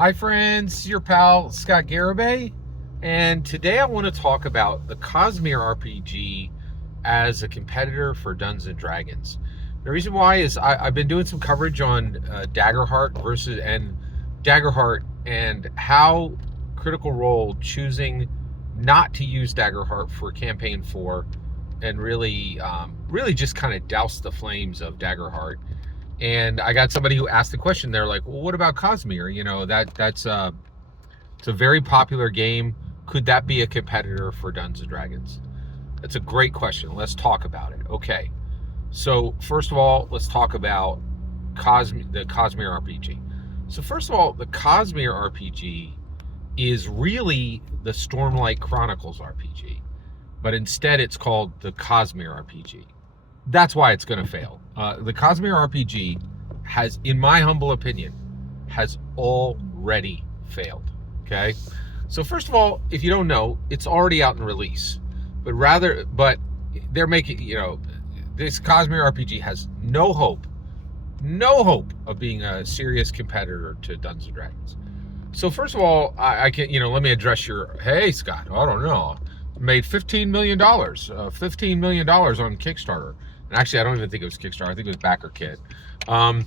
Hi friends, your pal Scott Garibay, and today I want to talk about the Cosmere RPG as a competitor for Dungeons and Dragons. The reason why is I've been doing some coverage on Daggerheart and how Critical Role choosing not to use Daggerheart for campaign 4 and really just kind of douse the flames of Daggerheart. And I got somebody who asked the question. They're like, "Well, what about Cosmere? It's a very popular game. Could that be a competitor for Dungeons and Dragons?" That's a great question. Let's talk about it. Okay, so first of all, let's talk about the Cosmere RPG. So first of all, the Cosmere RPG is really the Stormlight Chronicles RPG, but instead it's called the Cosmere RPG. That's why it's going to fail. The Cosmere RPG has, in my humble opinion, has already failed. Okay, so first of all, if you don't know, it's already out in release, but they're making, this Cosmere RPG has no hope of being a serious competitor to Dungeons and Dragons. So first of all, I can, let me address hey Scott, I don't know, made $15 million on Kickstarter. And actually, I don't even think it was Kickstarter. I think it was BackerKit. I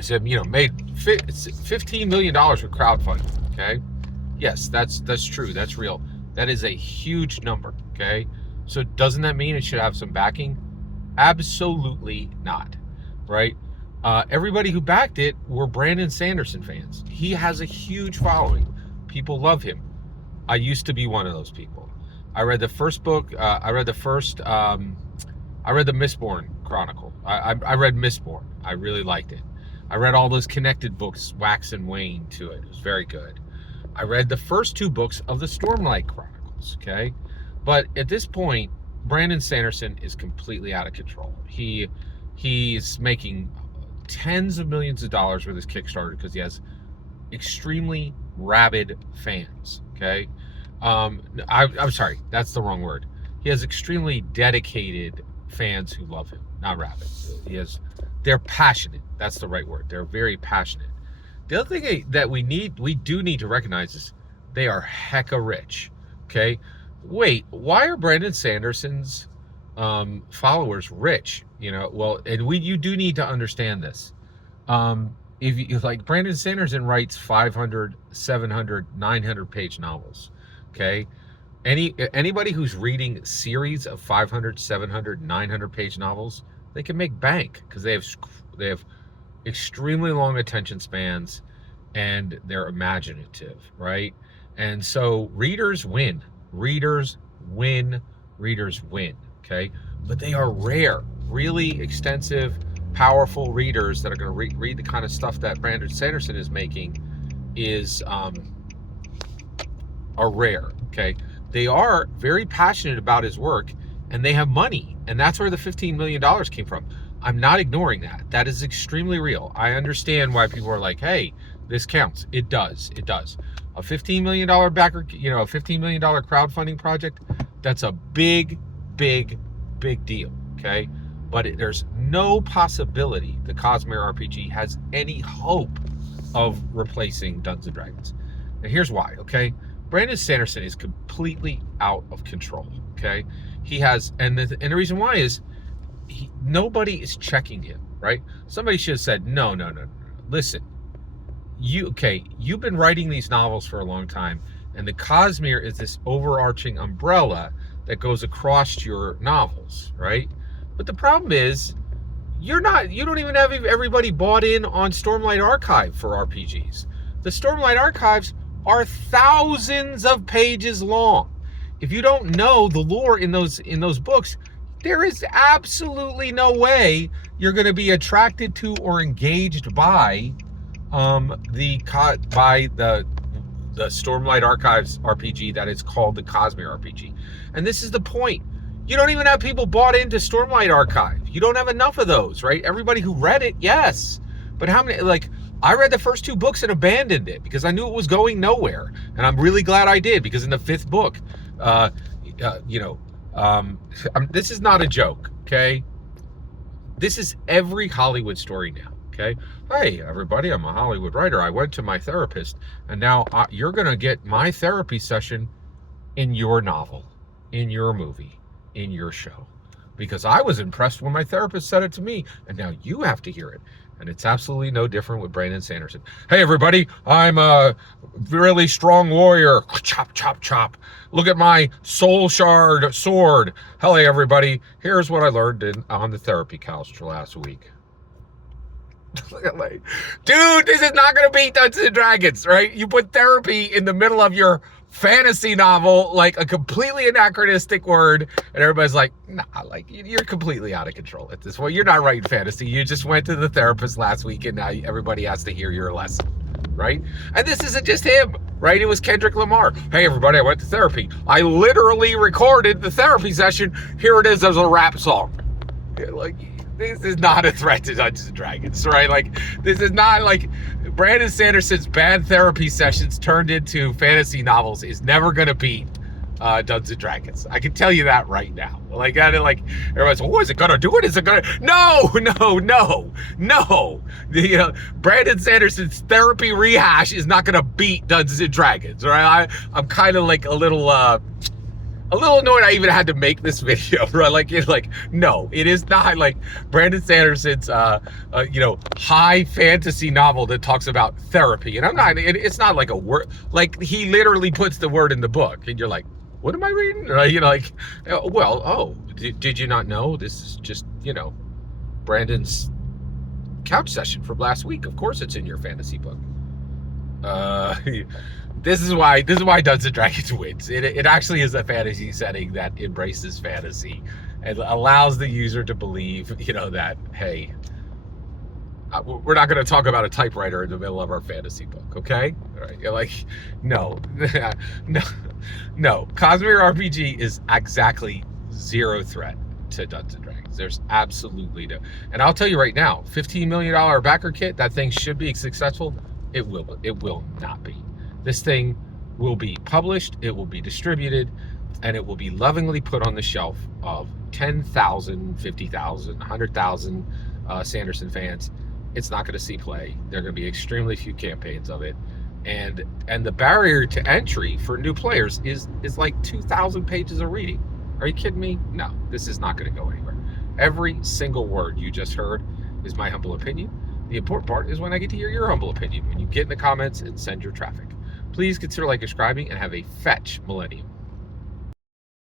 said, made $15 million with crowdfunding. Okay, yes, that's true. That's real. That is a huge number. Okay, so doesn't that mean it should have some backing? Absolutely not. Right? Everybody who backed it were Brandon Sanderson fans. He has a huge following. People love him. I used to be one of those people. I read the first book. I read the Mistborn Chronicle. I read Mistborn. I really liked it. I read all those connected books, Wax and Wane, to it. It was very good. I read the first 2 books of the Stormlight Chronicles, okay? But at this point, Brandon Sanderson is completely out of control. He's making tens of millions of dollars with his Kickstarter because he has extremely rabid fans, okay? I'm sorry, that's the wrong word. He has extremely dedicated fans who love him, not rabid. They're passionate. That's the right word. They're very passionate. The other thing that we do need to recognize is they are hecka rich. Okay, wait, why are Brandon Sanderson's followers rich? Well, and you do need to understand this. If you like, Brandon Sanderson writes 500, 700, 900 page novels. Okay. Anybody who's reading series of 500, 700, 900 page novels, they can make bank because they have extremely long attention spans and they're imaginative, right? And so readers win. Okay? But they are rare, really extensive, powerful readers that are going to read the kind of stuff that Brandon Sanderson is making are rare, okay? They are very passionate about his work and they have money, and that's where the $15 million came from. I'm not ignoring that. That is extremely real. I understand why people are like, hey, this counts. It does. A $15 million backer, a $15 million crowdfunding project, that's a big deal, okay? But there's no possibility the Cosmere RPG has any hope of replacing Dungeons and Dragons. And here's why, okay? Brandon Sanderson is completely out of control, okay? He has, and the reason why is nobody is checking him, right? Somebody should have said, no. Listen, you've been writing these novels for a long time, and the Cosmere is this overarching umbrella that goes across your novels, right? But the problem is, you don't even have everybody bought in on Stormlight Archive for RPGs. The Stormlight Archives are thousands of pages long. If you don't know the lore in those books, there is absolutely no way you're going to be attracted to or engaged by the Stormlight Archives RPG that is called the Cosmere RPG. And this is the point. You don't even have people bought into Stormlight Archive. You don't have enough of those, right? Everybody who read it, yes. But how many, I read the first 2 books and abandoned it because I knew it was going nowhere. And I'm really glad I did, because in the 5th book, this is not a joke, okay? This is every Hollywood story now, Okay. Hey, everybody, I'm a Hollywood writer. I went to my therapist, and now you're going to get my therapy session in your novel, in your movie, in your show. Because I was impressed when my therapist said it to me, and now you have to hear it. And it's absolutely no different with Brandon Sanderson. Hey, everybody, I'm a really strong warrior. Chop, chop, chop. Look at my soul shard sword. Hello, everybody. Here's what I learned on the therapy couch last week. Like, dude, this is not going to beat Dungeons and Dragons, right? You put therapy in the middle of your fantasy novel, like a completely anachronistic word, and everybody's like, nah, like, you're completely out of control at this point. You're not writing fantasy. You just went to the therapist last week, and now everybody has to hear your lesson, right? And this isn't just him, right? It was Kendrick Lamar. Hey, everybody, I went to therapy. I literally recorded the therapy session. Here it is as a rap song. Like, this is not a threat to Dungeons and Dragons, right? Like, this is not like Brandon Sanderson's bad therapy sessions turned into fantasy novels is never going to beat Dungeons and Dragons. I can tell you that right now. Like, everyone's, oh, is it going to do it? Is it going to? No. Brandon Sanderson's therapy rehash is not going to beat Dungeons and Dragons, right? I'm kind of like a little annoyed I even had to make this video, right? No, it is not like Brandon Sanderson's, high fantasy novel that talks about therapy. And it's not like a word, like he literally puts the word in the book and you're like, what am I reading? Right? Did you not know? This is just, Brandon's couch session from last week. Of course it's in your fantasy book. This is why Dungeons and Dragons wins. It actually is a fantasy setting that embraces fantasy and allows the user to believe, that, hey, we're not going to talk about a typewriter in the middle of our fantasy book, okay? All right, you're like, no. Cosmere RPG is exactly zero threat to Dungeons and Dragons. There's absolutely no. And I'll tell you right now, $15 million backer kit, that thing should be successful. It will not be. This thing will be published, it will be distributed, and it will be lovingly put on the shelf of 10,000, 50,000, 100,000 Sanderson fans. It's not going to see play. There are going to be extremely few campaigns of it. And the barrier to entry for new players is like 2,000 pages of reading. Are you kidding me? No, this is not going to go anywhere. Every single word you just heard is my humble opinion. The important part is when I get to hear your humble opinion, when you get in the comments and send your traffic. Please consider subscribing and have a fetch millennium.